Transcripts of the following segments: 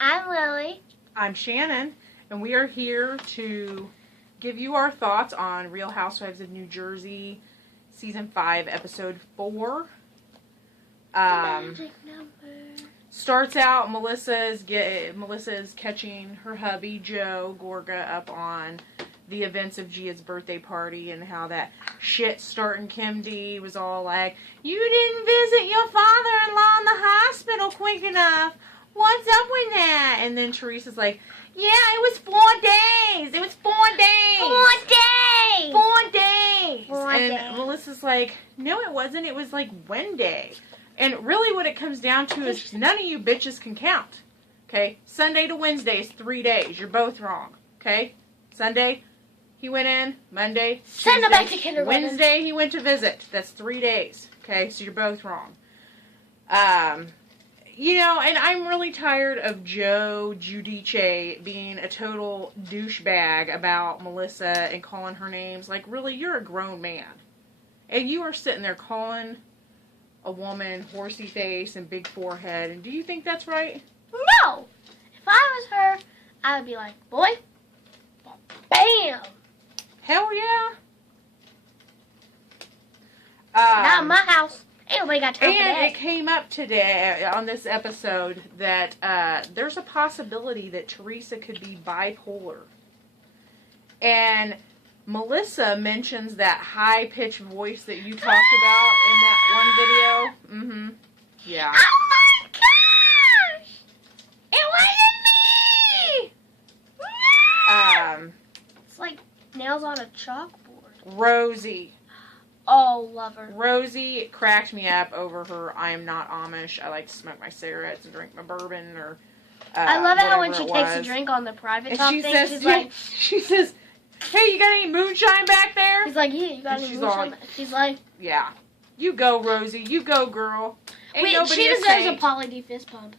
I'm Lily. I'm Shannon, and we are here to give you our thoughts on Real Housewives of New Jersey, Season 5, Episode 4. Magic number. Starts out, Melissa is catching her hubby, Joe Gorga, up on the events of Gia's birthday party and how that shit starting Kim D was all like, you didn't visit your father-in-law in the hospital quick enough. What's up with that? And then Teresa's like, yeah, it was 4 days. It was 4 days. 4 days. 4 days. And Melissa's like, no, it wasn't. It was like Wednesday. And really what it comes down to is none of you bitches can count. Okay? Sunday to Wednesday is 3 days. You're both wrong. Okay? Sunday, he went in. Monday, Send him Tuesday, back to kindergarten. Wednesday, he went to visit. That's 3 days. Okay? So you're both wrong. You know, and I'm really tired of Joe Giudice being a total douchebag about Melissa and calling her names. Like, really, you're a grown man. And you are sitting there calling a woman horsey face and big forehead. And do you think that's right? No! If I was her, I would be like, boy, bam! Hell yeah. Not in my house. Anybody got time for And that. it came up today on this episode that there's a possibility that Teresa could be bipolar. And Melissa mentions that high-pitched voice that you talked about in that one video. Mm-hmm. Yeah. Oh my gosh! It wasn't me! It's like nails on a chalkboard. Rosie. Oh, love her. Rosie cracked me up over her, I am not Amish, I like to smoke my cigarettes and drink my bourbon, or I love it how when whatever she it takes a was. drink on the private And talk she thing, says, she's like, she says, hey, you got any moonshine back there? he's like, yeah, you got And any she's moonshine? She's like, Yeah. You go, Rosie. You go, girl. Ain't wait, nobody she a deserves a saint. Pauly D fist pump.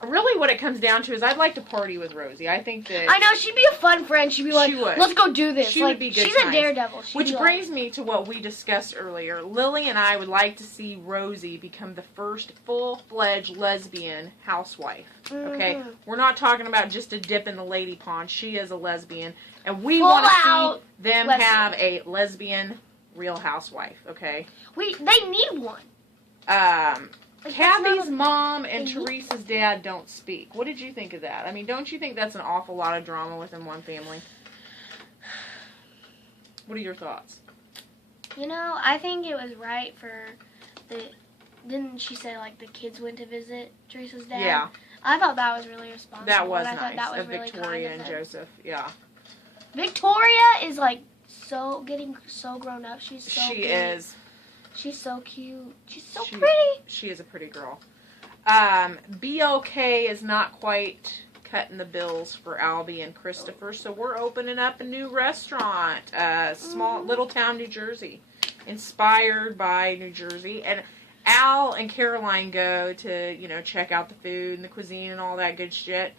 Really what it comes down to is I'd like to party with Rosie. I think that... I know, she'd be a fun friend. She'd be like, She would. let's go do this. She like, would be good she's times. a daredevil. She'd Which be brings me to what we discussed earlier. Lily and I would like to see Rosie become the first full-fledged lesbian housewife. Okay? Mhm. We're not talking about just a dip in the lady pond. She is a lesbian. And we Full want to out see them lesbian. have a lesbian Real Housewife. Okay? they need one. Like, Kathy's mom and they- Teresa's dad don't speak. What did you think of that? I mean, don't you think that's an awful lot of drama within one family? What are your thoughts? You know, I think it was right for didn't she say, like, the kids went to visit Teresa's dad? Yeah, I thought that was really responsible. that was and I nice. thought that was Of really Victoria kind and of them. Joseph. Yeah, Victoria is, like, getting so grown up. She's so she cute. is. She's so cute. She's so She- pretty. She is a pretty girl. BLK is not quite cutting the bills for Albie and Christopher, so we're opening up a new restaurant, small little town New Jersey, inspired by New Jersey. And Al and Caroline go to check out the food and the cuisine and all that good shit.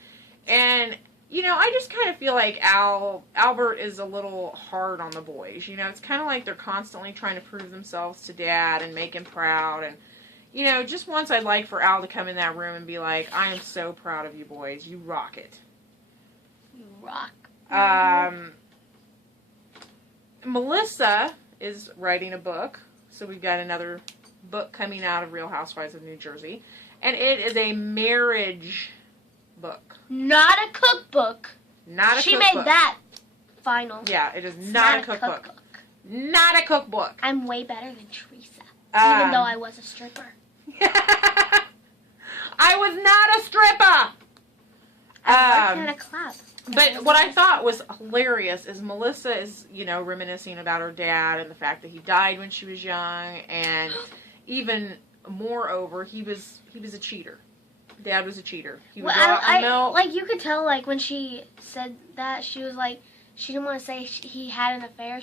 And I just kind of feel like Albert is a little hard on the boys. It's kind of like they're constantly trying to prove themselves to Dad and make him proud. And, just once I'd like for Al to come in that room and be like, I am so proud of you boys. You rock it. You rock. Melissa is writing a book. So we've got another book coming out of Real Housewives of New Jersey. And it is a marriage book. Not a cookbook. Not a She cookbook. made that final. Yeah, it is It's not a cookbook. Not a cookbook. I'm way better than Teresa. Even though I was a stripper. I was not a stripper. I worked at a club. But what I thought was hilarious is Melissa is, reminiscing about her dad and the fact that he died when she was young, and even moreover, he was a cheater. Dad was a cheater. He would go out and milk. Like, you could tell, like, when she said that, she was like, she didn't want to say he had an affair.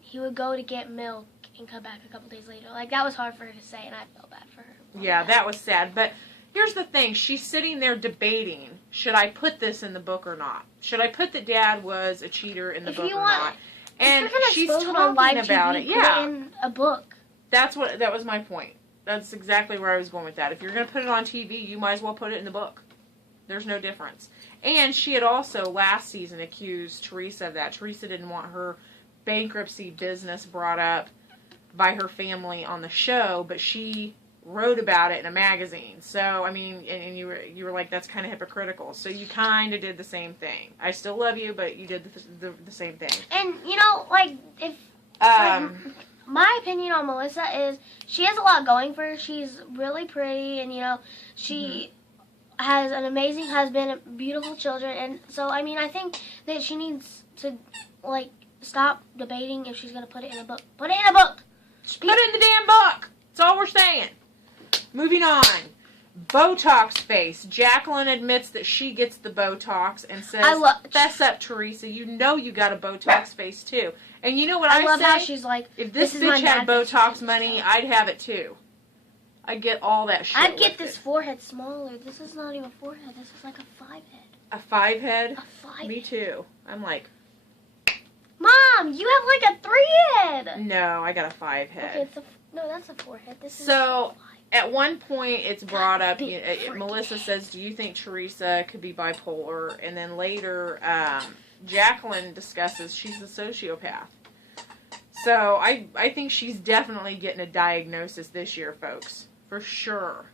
He would go to get milk and come back a couple days later. Like, that was hard for her to say, and I felt bad for her. Yeah, that was sad. But here's the thing. She's sitting there debating, should I put this in the book or not? Should I put that Dad was a cheater in the book or not? And she's talking about it. Put it Yeah. in a book. that was my point. That's exactly where I was going with that. If you're going to put it on TV, you might as well put it in the book. There's no difference. And she had also, last season, accused Teresa of that. Teresa didn't want her bankruptcy business brought up by her family on the show, but she wrote about it in a magazine. So, I mean, and you were like, that's kind of hypocritical. So you kind of did the same thing. I still love you, but you did the same thing. And, you know, like, if... my opinion on Melissa is she has a lot going for her. She's really pretty, and, you know, she has an amazing husband, beautiful children, and so, I mean, I think that she needs to, like, stop debating if she's going to put it in a book. Put it in a book! Put it in the damn book! That's all we're saying. Moving on. Botox face. Jacqueline admits that she gets the Botox and says, fess up, Teresa. You know you got a Botox face, too. And you know what I love say? How she's like, if this bitch had Botox money, I'd have it, too. I'd get all that shit. I'd get this forehead smaller. This is not even a forehead. This is like a 5-head. A 5-head? A 5-head. Me, too. I'm like... Mom, you have like a 3-head. No, I got a 5-head. Okay, no, that's a 4-head. This is so... At one point, it's brought up, Melissa says, do you think Teresa could be bipolar? And then later, Jacqueline discusses she's a sociopath. So, I think she's definitely getting a diagnosis this year, folks. For sure.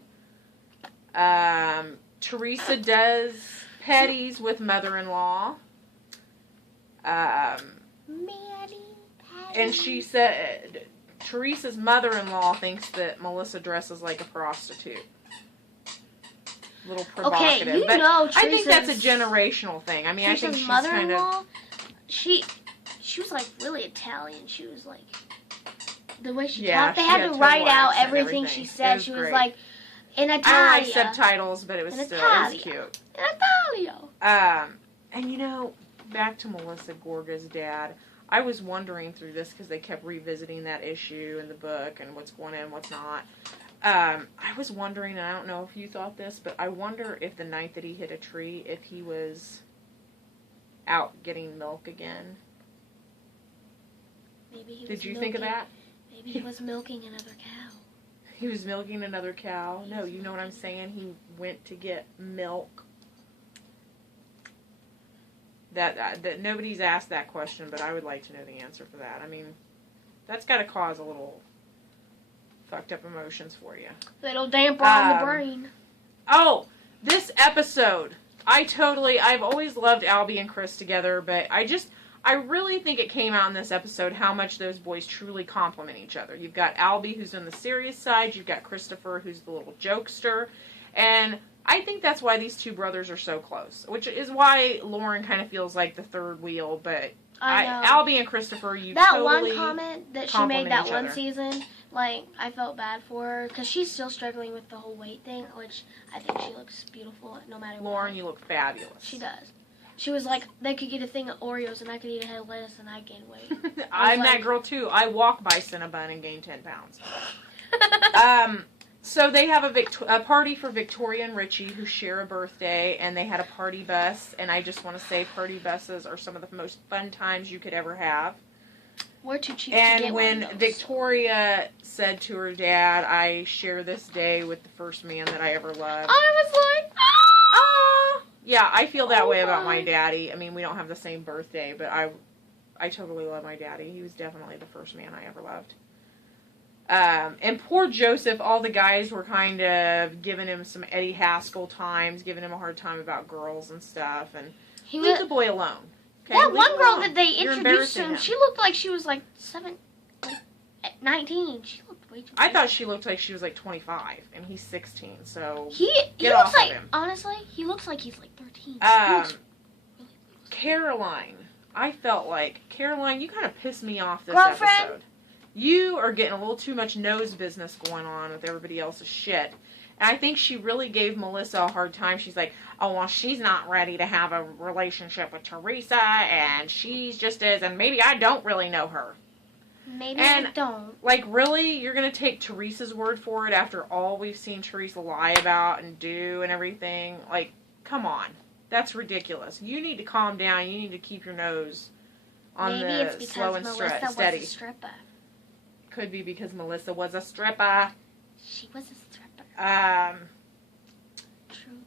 Teresa does petties with mother-in-law. And she said... Teresa's mother-in-law thinks that Melissa dresses like a prostitute. A little provocative. Okay, but know I think that's a generational thing. I mean, Teresa's I think she's mother-in-law, kind of... She was like really Italian. She was like... The way she yeah, talked, they had to write out everything she said. She was like, in Italian. I don't like subtitles, but it was still it was cute. In Italia. And you know, back to Melissa Gorga's dad... I was wondering through this because they kept revisiting that issue in the book and what's going in, what's not. I was wondering, and I don't know if you thought this, but I wonder if the night that he hit a tree, if he was out getting milk again. Maybe he was Did you think of that? Maybe he was milking another cow. He was milking another cow? No, you know what I'm saying? He went to get milk. That nobody's asked that question, but I would like to know the answer for that. I mean, that's got to cause a little fucked up emotions for you. Little damper on the brain. Oh, this episode. I've always loved Albie and Chris together, but I really think it came out in this episode how much those boys truly complement each other. You've got Albie, who's on the serious side. You've got Christopher, who's the little jokester. And I think that's why these two brothers are so close, which is why Lauren kind of feels like the third wheel, but Albie and Christopher, that totally one comment that she made that one season, like, I felt bad for her, because she's still struggling with the whole weight thing, which I think she looks beautiful no matter what. Lauren, you look fabulous. She does. She was like, they could get a thing of Oreos, and I could eat a head of lettuce, and I'd gain weight. I'm that girl, too. I walk by Cinnabon and gain 10 pounds. So they have a party for Victoria and Richie, who share a birthday, and they had a party bus, and I just want to say party buses are some of the most fun times you could ever have. We're too cheap and to get one of when those. Victoria said to her dad, I share this day with the first man that I ever loved. I was like, ah! Yeah, I feel that way about my daddy. I mean, we don't have the same birthday, but I totally love my daddy. He was definitely the first man I ever loved. And poor Joseph, all the guys were kind of giving him some Eddie Haskell times, giving him a hard time about girls and stuff, and leave the boy alone. Okay, that one girl that they introduced to him, she looked like she was like 19. She looked way too I thought she looked like she was like 25, and he's 16, so he looks like, honestly, he looks like he's like 13. Caroline, I felt like, Caroline, you kind of pissed me off this Girlfriend? episode. You are getting a little too much nose business going on with everybody else's shit. And I think she really gave Melissa a hard time. She's like, oh, well, she's not ready to have a relationship with Teresa, and she's just as, and maybe I don't really know her. Maybe I don't. Like, really? You're going to take Teresa's word for it after all we've seen Teresa lie about and do and everything? Like, come on. That's ridiculous. You need to calm down. You need to keep your nose on maybe the it's because slow and Melissa steady. was a stripper. could be because Melissa was a stripper. She was a stripper. True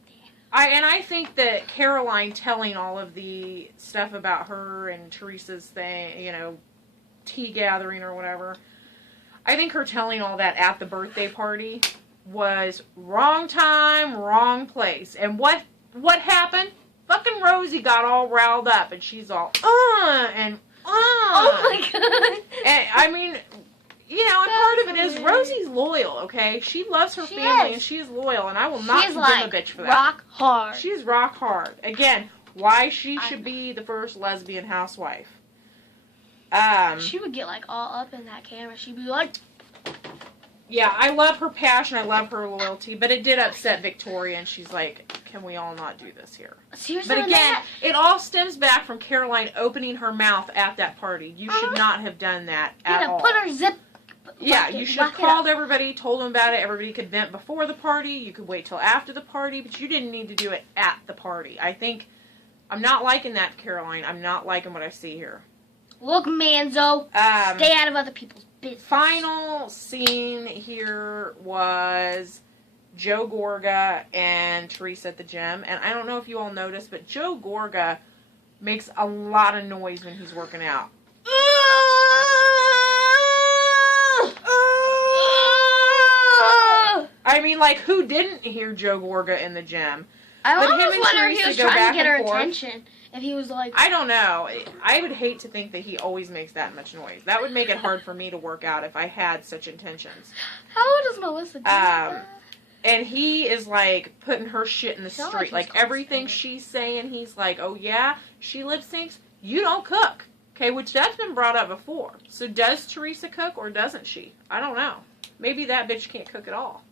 that. I think that Caroline telling all of the stuff about her and Teresa's thing, you know, tea gathering or whatever, I think her telling all that at the birthday party was wrong time, wrong place. And what happened? Fucking Rosie got all riled up, and she's all, and Oh my god. And, I mean, you know, and part of it is Rosie's loyal, okay? She loves her family, and she's loyal, and I will not forgive a bitch for that. Rock hard. She's rock hard. Again, why she should be the first lesbian housewife. She would get, like, all up in that camera. She'd be like... Yeah, I love her passion. I love her loyalty. But it did upset Victoria, and she's like, can we all not do this here? Seriously? But again, it all stems back from Caroline opening her mouth at that party. You should not have done that at all. Put her zip... Yeah, you should have called everybody, told them about it. Everybody could vent before the party. You could wait till after the party. But you didn't need to do it at the party. I think... I'm not liking that, Caroline. I'm not liking what I see here. Look, Manzo, stay out of other people's business. Final scene here was Joe Gorga and Teresa at the gym. And I don't know if you all noticed, but Joe Gorga makes a lot of noise when he's working out. I mean, like, who didn't hear Joe Gorga in the gym? I almost wonder if he was trying to get her attention. If he was like... I don't know. I would hate to think that he always makes that much noise. That would make it hard for me to work out if I had such intentions. How does Melissa do that? And he is, like, putting her shit in the street. Like, everything she's saying, he's like, oh, yeah, she lip syncs? You don't cook. Okay, which that's been brought up before. So does Teresa cook or doesn't she? I don't know. Maybe that bitch can't cook at all.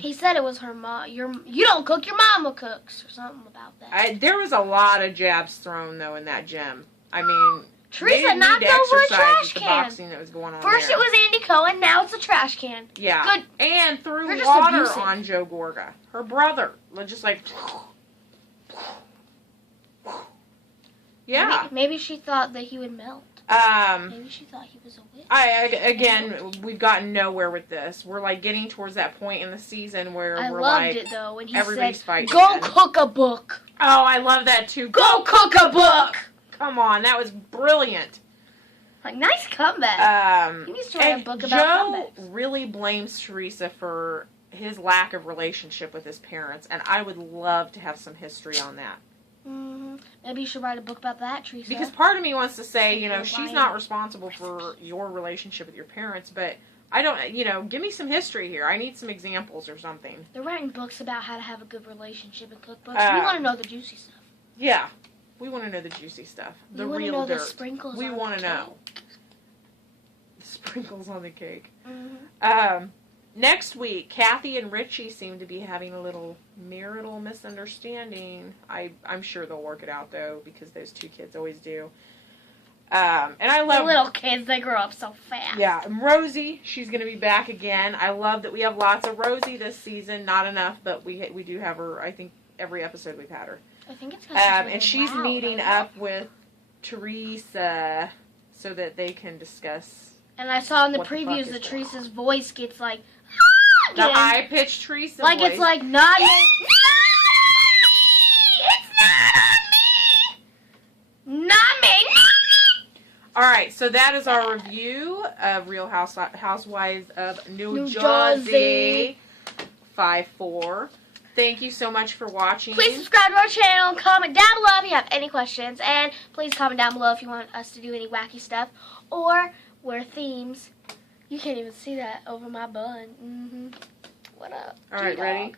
He said it was her mom. You don't cook, your mama cooks, or something about that. There was a lot of jabs thrown though in that gym. I mean, Teresa knocked over a trash the can. boxing that was going on First there. it was Andy Cohen, now it's a trash can. Yeah, good. And threw They're just water abusive. on Joe Gorga, her brother, just like. Yeah. Maybe she thought that he would melt. Maybe she thought he was a witch. Again, we've gotten nowhere with this. We're like getting towards that point in the season where we're loved like, it though when he everybody's said, fighting. "Go again. cook a book." Oh, I love that too. Go cook a book. Come on, that was brilliant. Like, nice comeback. He needs to write a book about Joe comebacks. really blames Teresa for his lack of relationship with his parents, and I would love to have some history on that. Maybe you should write a book about that, Teresa. Because part of me wants to say, you know, she's not responsible for your relationship with your parents, but I don't, you know, give me some history here. I need some examples or something. They're writing books about how to have a good relationship and cookbooks. We want to know the juicy stuff. Yeah. We want to know the juicy stuff. The real dirt. The sprinkles we want to know. The sprinkles on the cake. Mm-hmm. Next week, Kathy and Richie seem to be having a little marital misunderstanding. I'm sure they'll work it out, though, because those two kids always do. And I love... The little kids, they grow up so fast. Yeah, and Rosie, she's going to be back again. I love that we have lots of Rosie this season. Not enough, but we do have her, I think, every episode we've had her. I think it's because she's really and she's loud. meeting up with Teresa so that they can discuss... And I saw in the what the fuck previews is that going Teresa's voice gets like... The high-pitched Teresa like voice. it's like, not me! It's not me! Not me! Alright, so that is our review of Real Housewives of New Jersey. Jersey. 5-4. Thank you so much for watching. Please subscribe to our channel, comment down below if you have any questions, and please comment down below if you want us to do any wacky stuff, or wear themes. You can't even see that over my bun. What up? Alright, G-Dog. ready?